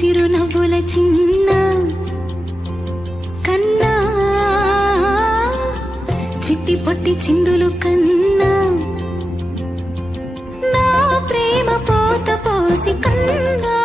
చిరునవ్వుల చిన్న కన్నా చిట్టి పొట్టి చిందులు కన్నా నా ప్రేమ పోత పోసి కన్నా